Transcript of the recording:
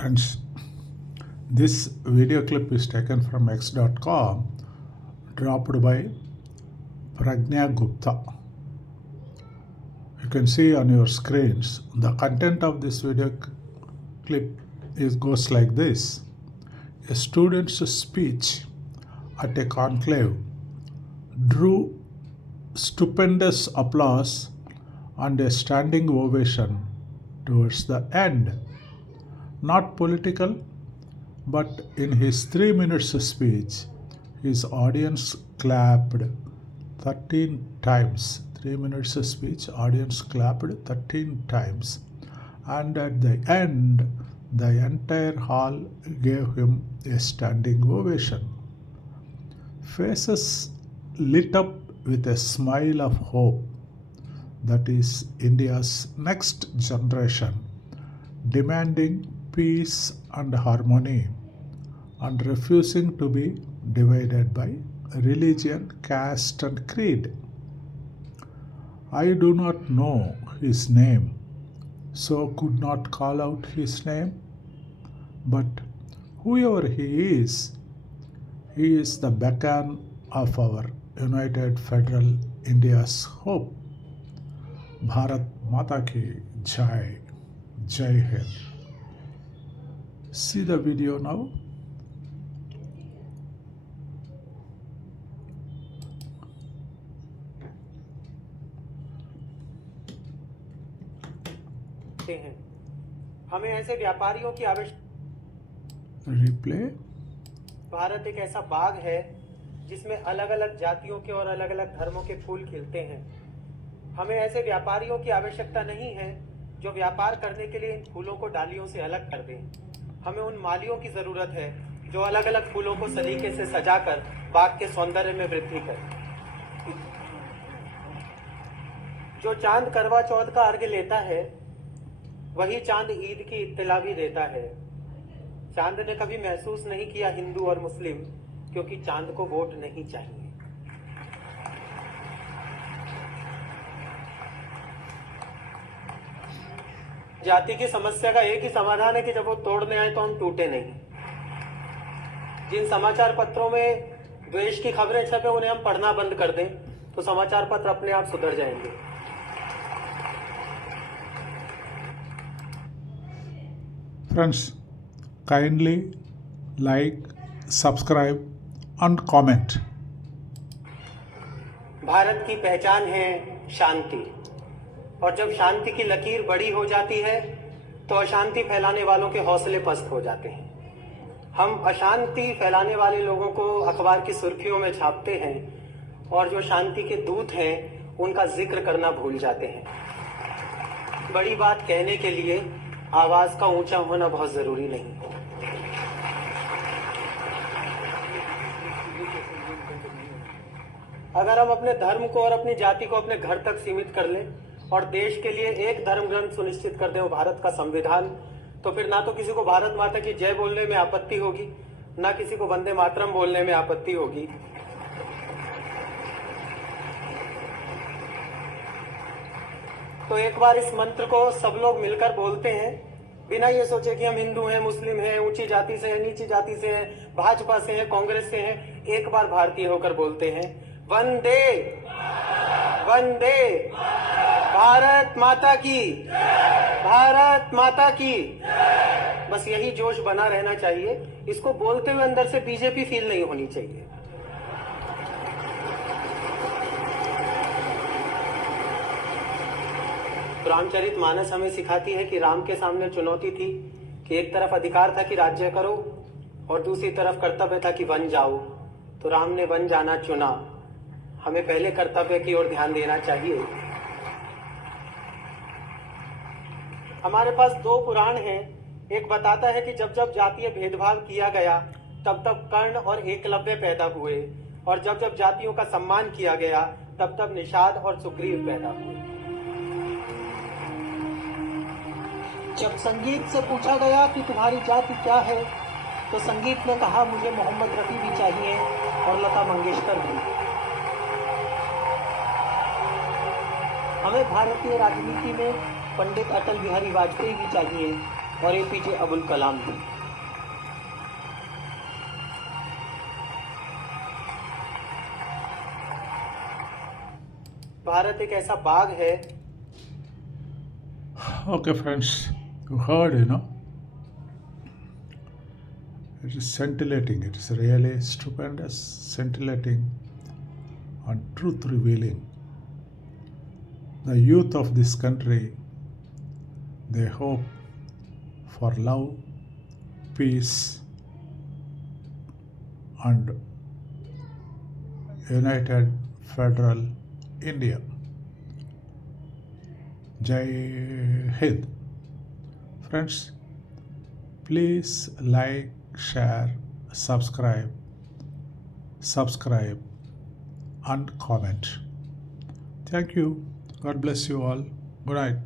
Friends, this video clip is taken from x.com, dropped by Pragnya Gupta. You can see on your screens the content of this video clip goes like this. A student's speech at a conclave drew stupendous applause and a standing ovation towards the end. Not political, but in his 3 minutes speech, his audience clapped 13 times. 3 minutes speech, audience clapped 13 times. And at the end, the entire hall gave him a standing ovation. Faces lit up with a smile of hope. That is India's next generation, demanding peace and harmony and refusing to be divided by religion, caste, and creed. I do not know his name, so could not call out his name, but whoever he is the beacon of our United Federal India's hope. Bharat Mata Ki Jai, Jai Hind. See the video now. हैं हमें ऐसे व्यापारियों की आवश्यकता। Replay. Bharat एक ऐसा बाग है जिसमें अलग अलग जातियों के और अलग अलग धर्मों के फूल खिलते हैं। हमें ऐसे व्यापारियों की आवश्यकता नहीं है जो व्यापार करने के लिए इन फूलों को डालियों से अलग कर दें। हमें उन मालियों की जरूरत है जो अलग अलग फूलों को सलीके से सजाकर बाग के सौंदर्य में वृद्धि करें। जो चांद करवा चौथ का अर्घ्य लेता है वही चांद ईद की इत्तला भी देता है। चांद ने कभी महसूस नहीं किया हिंदू और मुस्लिम, क्योंकि चांद को वोट नहीं चाहिए। जाति की समस्या का एक ही समाधान है कि जब वो तोड़ने आए तो हम टूटे नहीं। जिन समाचार पत्रों में द्वेष की खबरें छपे उन्हें हम पढ़ना बंद कर दें तो समाचार पत्र अपने आप सुधर जाएंगे। Friends, kindly like, subscribe and comment. Bharat की पहचान है शांति, और जब शांति की लकीर बड़ी हो जाती है तो अशांति फैलाने वालों के हौसले पस्त हो जाते हैं। हम अशांति फैलाने वाले लोगों को अखबार की सुर्खियों में छापते हैं और जो शांति के दूत हैं उनका जिक्र करना भूल जाते हैं। बड़ी बात कहने के लिए आवाज का ऊंचा होना बहुत जरूरी नहीं। अगर हम अपने धर्म को और अपनी जाति को अपने घर तक सीमित कर लें और देश के लिए एक धर्म ग्रंथ सुनिश्चित कर दें, वो भारत का संविधान, तो फिर ना तो किसी को भारत माता की जय बोलने में आपत्ति होगी, ना किसी को वंदे मातरम बोलने में आपत्ति होगी। तो एक बार इस मंत्र को सब लोग मिलकर बोलते हैं, बिना ये सोचे कि हम हिंदू हैं, मुस्लिम हैं, ऊंची जाति से हैं, नीची जाति से हैं, भाजपा से हैं, कांग्रेस से हैं। एक बार भारतीय होकर बोलते हैं, वंदे वंदे भारत माता की, भारत माता की। बस यही जोश बना रहना चाहिए। इसको बोलते हुए अंदर से बीजेपी फील नहीं होनी चाहिए। रामचरितमानस हमें सिखाती है कि राम के सामने चुनौती थी कि एक तरफ अधिकार था कि राज्य करो और दूसरी तरफ कर्तव्य था कि वन जाओ, तो राम ने वन जाना चुना। हमें पहले कर्तव्य की ओर ध्यान देना चाहिए। हमारे पास दो पुराण हैं। एक बताता है कि जब जब जातीय भेदभाव किया गया तब तब कर्ण और एकलव्य पैदा हुए, और जब जब जातियों का सम्मान किया गया तब तब निषाद और सुग्रीव पैदा हुए। जब संगीत से पूछा गया कि तुम्हारी जाति क्या है, तो संगीत ने कहा मुझे मोहम्मद रफी भी चाहिए और लता मंगेशकर भी। हमें भारतीय राजनीति में पंडित अटल बिहारी वाजपेयी भी चाहिए और APJ अबुल कलाम थे। भारत एक ऐसा बाग है। Okay, friends, you heard, it is scintillating. It is really stupendous, scintillating, and truth revealing. The youth of this country, they hope for love, peace, and united federal India. Jai Hind. Friends, please like, share, subscribe, and comment. Thank you. God bless you all. Good night.